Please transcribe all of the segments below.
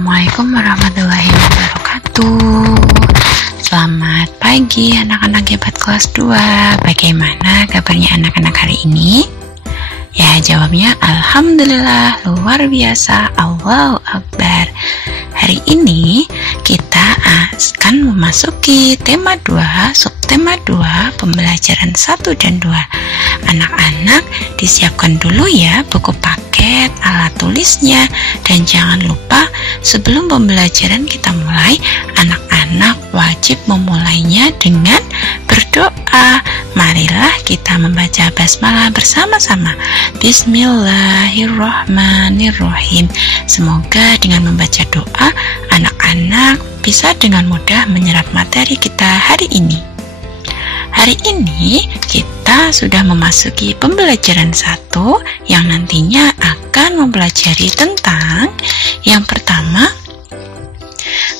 Assalamualaikum warahmatullahi wabarakatuh. Selamat pagi anak-anak hebat kelas 2. Bagaimana kabarnya anak-anak hari ini? Ya, jawabnya alhamdulillah, luar biasa, Allahu Akbar. Hari ini kita akan memasuki tema 2, subtema 2, pembelajaran 1 dan 2. Anak-anak disiapkan dulu ya buku paket, alat tulisnya, dan jangan lupa sebelum pembelajaran kita mulai, anak-anak wajib memulainya dengan berdoa. Marilah kita membaca basmalah bersama-sama. Bismillahirrahmanirrahim. Semoga dengan membaca doa, anak-anak bisa dengan mudah menyerap materi kita hari ini. Hari ini kita sudah memasuki pembelajaran 1 yang nantinya akan mempelajari tentang yang pertama,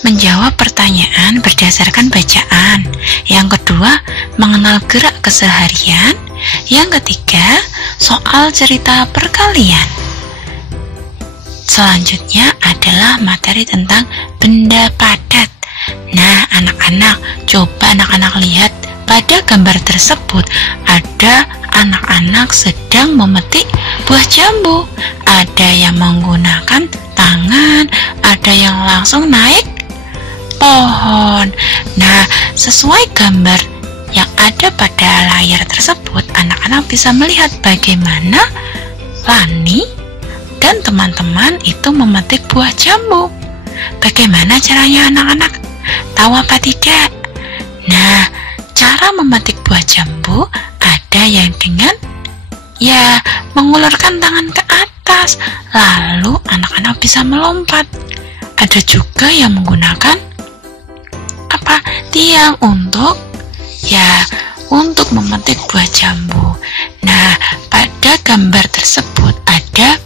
menjawab pertanyaan berdasarkan bacaan. Yang kedua, mengenal gerak keseharian. Yang ketiga, soal cerita perkalian. Selanjutnya adalah materi tentang benda padat. Nah, anak-anak, coba anak-anak lihat pada gambar tersebut ada anak-anak sedang memetik buah jambu. Ada yang menggunakan tangan, ada yang langsung naik pohon. Nah, sesuai gambar yang ada pada layar tersebut, anak-anak bisa melihat bagaimana Lani dan teman-teman itu memetik buah jambu. Bagaimana caranya anak-anak? Tahu apa tidak? Nah, cara memetik buah jambu ada yang dengan mengulurkan tangan ke atas, lalu anak-anak bisa melompat. Ada juga yang menggunakan tiang untuk memetik buah jambu. Nah, pada gambar tersebut ada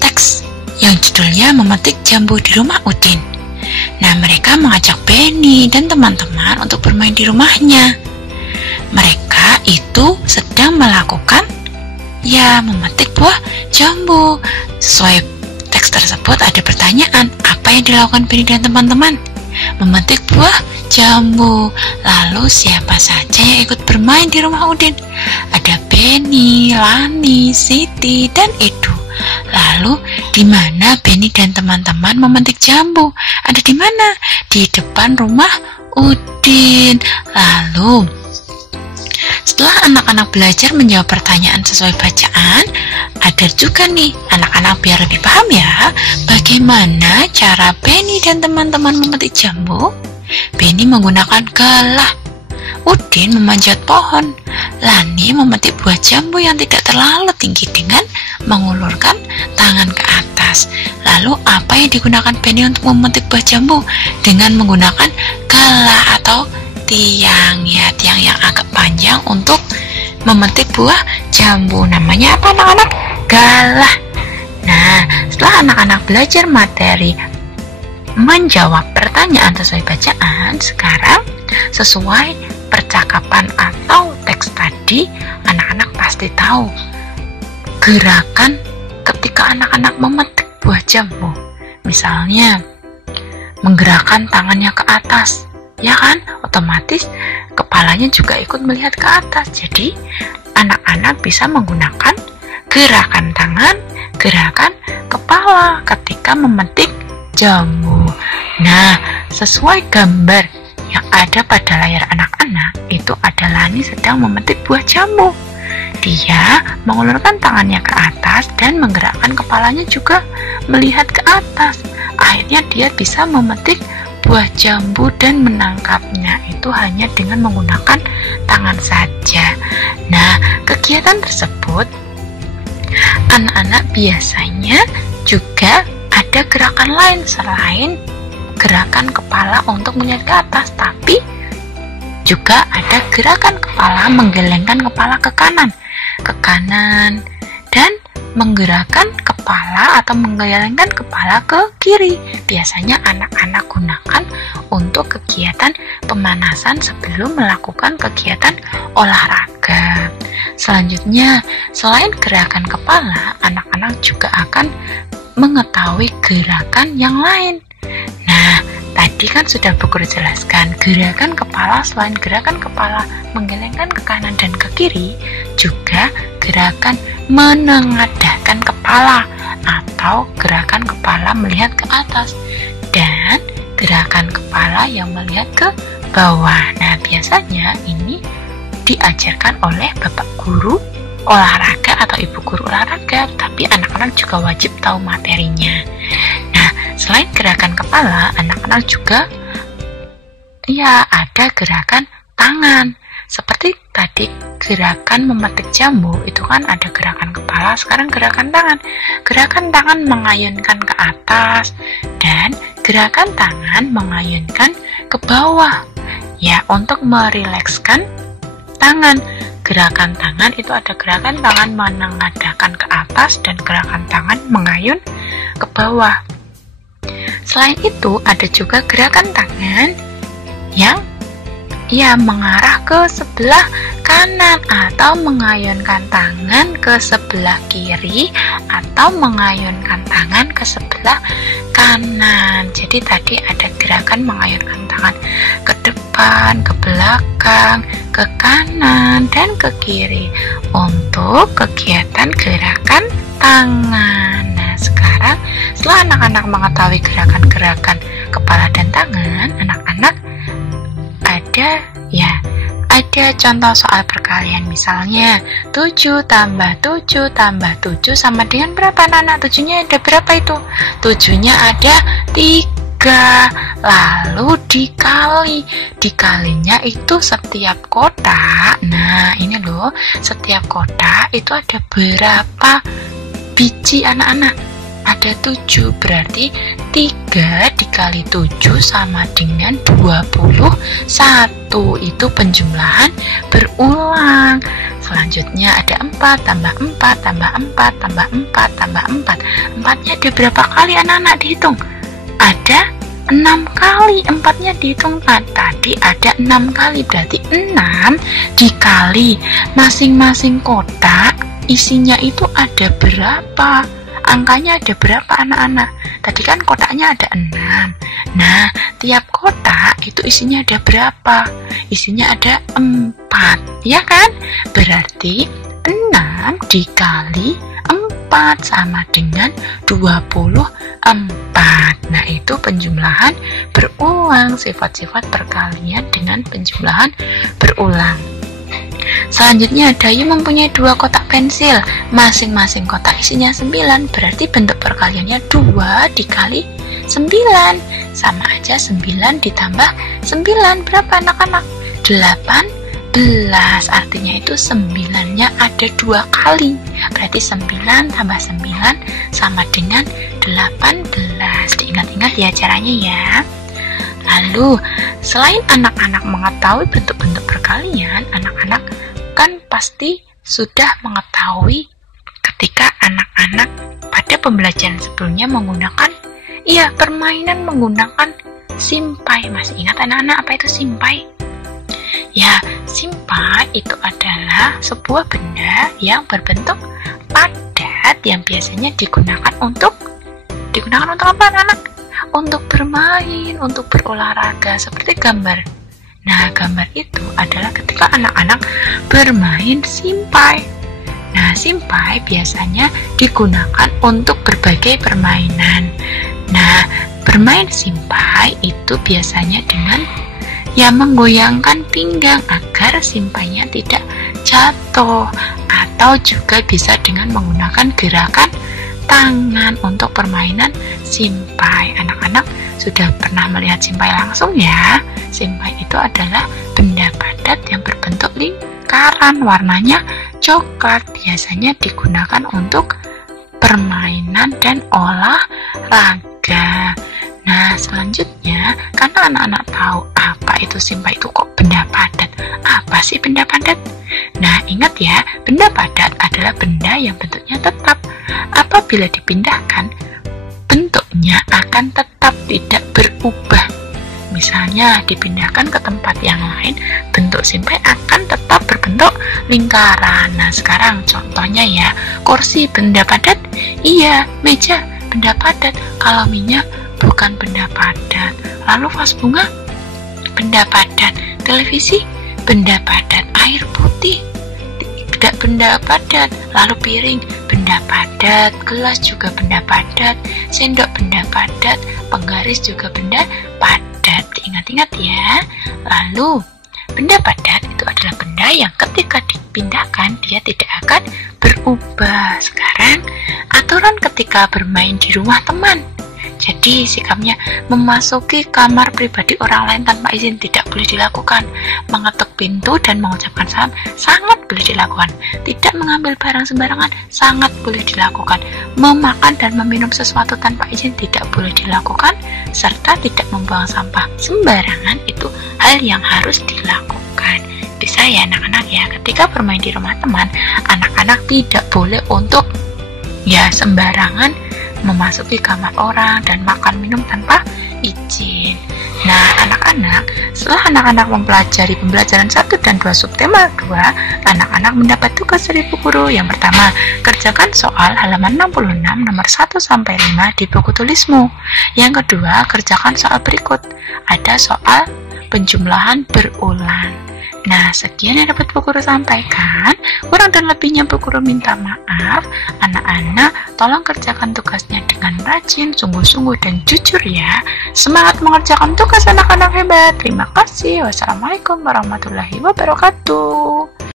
teks yang judulnya memetik jambu di rumah Udin. Nah, mereka mengajak Benny dan teman-teman untuk bermain di rumahnya. Mereka itu sedang melakukan memetik buah jambu. Sesuai teks tersebut ada pertanyaan, apa yang dilakukan Benny dan teman-teman? Memetik buah jambu. Lalu siapa saja yang ikut bermain di rumah Udin? Ada Benny, Lani, Siti, dan Edu. Lalu di mana Benny dan teman-teman memetik jambu? Ada di mana? Di depan rumah Udin. Lalu setelah anak-anak belajar menjawab pertanyaan sesuai bacaan, ada juga nih anak-anak biar lebih paham ya, bagaimana cara Benny dan teman-teman memetik jambu. Benny menggunakan galah, Udin memanjat pohon, Lani memetik buah jambu yang tidak terlalu tinggi dengan mengulurkan tangan ke atas. Lalu apa yang digunakan Benny untuk memetik buah jambu? Dengan menggunakan galah atau tiang yang agak panjang untuk memetik buah jambu. Namanya apa anak-anak? Galah. Nah, setelah anak-anak belajar materi menjawab pertanyaan sesuai bacaan, sekarang sesuai percakapan atau teks tadi, anak-anak pasti tahu gerakan ketika anak-anak memetik buah jambu. Misalnya menggerakkan tangannya ke atas, ya kan? Otomatis kepalanya juga ikut melihat ke atas. Jadi anak-anak bisa menggunakan gerakan tangan, gerakan kepala ketika memetik jambu. Nah, sesuai gambar yang ada pada layar anak-anak, itu ada Lani sedang memetik buah jambu. Dia mengulurkan tangannya ke atas dan menggerakkan kepalanya juga melihat ke atas. Akhirnya dia bisa memetik buah jambu dan menangkapnya itu hanya dengan menggunakan tangan saja. Nah, kegiatan tersebut anak-anak biasanya juga ada gerakan lain selain gerakan kepala untuk melihat ke atas, tapi juga ada gerakan kepala menggelengkan kepala ke kanan dan menggerakkan kepala atau menggelengkan kepala ke kiri. Biasanya anak-anak gunakan untuk kegiatan pemanasan sebelum melakukan kegiatan olahraga. Selanjutnya, selain gerakan kepala, anak-anak juga akan mengetahui gerakan yang lain. Nah, tadi kan sudah Bu Guru jelaskan, gerakan kepala selain gerakan kepala menggelengkan ke kanan dan ke kiri, juga gerakan menengadahkan kepala atau gerakan kepala melihat ke atas dan gerakan kepala yang melihat ke bawah. Nah, biasanya ini diajarkan oleh Bapak Guru olahraga atau Ibu Guru olahraga, tapi anak-anak juga wajib tahu materinya. Nah, selain gerakan kepala, anak-anak juga ada gerakan tangan. Seperti tadi gerakan memetik jambu, itu kan ada gerakan kepala, sekarang gerakan tangan. Gerakan tangan mengayunkan ke atas dan gerakan tangan mengayunkan ke bawah. Ya, untuk merilekskan tangan. Gerakan tangan itu ada gerakan tangan menengadahkan ke atas dan gerakan tangan mengayun ke bawah. Selain itu, ada juga gerakan tangan yang mengarah ke sebelah kanan atau mengayunkan tangan ke sebelah kiri atau mengayunkan tangan ke sebelah kanan. Jadi tadi ada gerakan mengayunkan tangan ke depan, ke belakang, ke kanan, dan ke kiri untuk kegiatan gerakan tangan. Nah, sekarang setelah anak-anak mengetahui gerakan-gerakan kepala dan tangan, anak-anak ada contoh soal perkalian, misalnya 7 tambah 7 tambah 7 sama dengan berapa anak-anak? 7-nya ada berapa itu? 7-nya ada 3, lalu dikalinya itu setiap kotak. Nah, ini loh, setiap kotak itu ada berapa biji anak-anak? Ada 7, berarti 3 dikali 7 sama dengan 21. Itu penjumlahan berulang. Selanjutnya ada 4 tambah 4 tambah 4 tambah 4 tambah 4. 4-nya ada berapa kali anak-anak dihitung? Ada 6 kali. 4-nya dihitung tadi ada 6 kali, berarti 6 dikali masing-masing kotak isinya itu ada berapa? Angkanya ada berapa anak-anak? Tadi kan kotaknya ada 6. Nah, tiap kotak itu isinya ada berapa? Isinya ada 4, ya kan? Berarti 6 dikali 4 sama dengan 24. Nah, itu penjumlahan berulang, sifat-sifat perkalian dengan penjumlahan berulang. Selanjutnya, Dayu mempunyai 2 kotak pensil. Masing-masing kotak isinya 9. Berarti bentuk perkaliannya 2 dikali 9. Sama aja 9 ditambah 9. Berapa anak-anak? 18. Artinya itu 9-nya ada 2 kali. Berarti 9 tambah 9 sama dengan 18. Diingat-ingat ya caranya ya. Lalu, selain anak-anak mengetahui bentuk-bentuk perkalian, anak-anak kan pasti sudah mengetahui ketika anak-anak pada pembelajaran sebelumnya menggunakan permainan menggunakan simpai. Masih ingat anak-anak apa itu simpai? Ya, simpai itu adalah sebuah benda yang berbentuk padat yang biasanya digunakan untuk apa anak-anak? Untuk bermain, untuk berolahraga, seperti gambar. Nah, gambar itu adalah ketika anak-anak bermain simpai. Nah, simpai biasanya digunakan untuk berbagai permainan. Nah, bermain simpai itu biasanya dengan menggoyangkan pinggang agar simpainya tidak jatuh, atau juga bisa dengan menggunakan gerakan tangan untuk permainan simpai. Anak-anak sudah pernah melihat simpai langsung ya? Simpai itu adalah benda padat yang berbentuk lingkaran, warnanya coklat, biasanya digunakan untuk permainan dan olahraga. Nah, selanjutnya, karena anak-anak tahu apa itu simpai itu kok benda padat. Apa sih benda padat? Nah, ingat ya, benda padat adalah benda yang bentuknya tetap. Apabila dipindahkan, bentuknya akan tetap tidak berubah. Misalnya dipindahkan ke tempat yang lain, bentuk simpai akan tetap berbentuk lingkaran. Nah, sekarang contohnya ya, kursi benda padat? Iya. Meja benda padat. Kalau minyak bukan benda padat. Lalu vas bunga benda padat. Televisi benda padat. Air putih tidak benda padat. Lalu piring benda padat. Gelas juga benda padat. Sendok benda padat. Penggaris juga benda padat. Ingat-ingat ya. Lalu benda padat itu adalah benda yang ketika dipindahkan dia tidak akan berubah. Sekarang aturan ketika bermain di rumah teman. Jadi sikapnya memasuki kamar pribadi orang lain tanpa izin tidak boleh dilakukan. Mengetuk pintu dan mengucapkan salam sangat boleh dilakukan. Tidak mengambil barang sembarangan sangat boleh dilakukan. Memakan dan meminum sesuatu tanpa izin tidak boleh dilakukan. Serta tidak membuang sampah sembarangan itu hal yang harus dilakukan. Bisa ya anak-anak ya, ketika bermain di rumah teman, anak-anak tidak boleh untuk sembarangan memasuki kamar orang dan makan minum tanpa izin. Nah, anak-anak, setelah anak-anak mempelajari pembelajaran 1 dan 2 subtema 2, anak-anak mendapat tugas dari Bu Guru. Yang pertama, kerjakan soal halaman 66 nomor 1 sampai 5 di buku tulismu. Yang kedua, kerjakan soal berikut. Ada soal penjumlahan berulang. Nah, sekian yang dapat Bu Guru sampaikan. Kurang dan lebihnya Bu Guru minta maaf. Anak-anak, tolong kerjakan tugasnya dengan rajin, sungguh-sungguh, dan jujur ya. Semangat mengerjakan tugas anak-anak hebat. Terima kasih. Wassalamualaikum warahmatullahi wabarakatuh.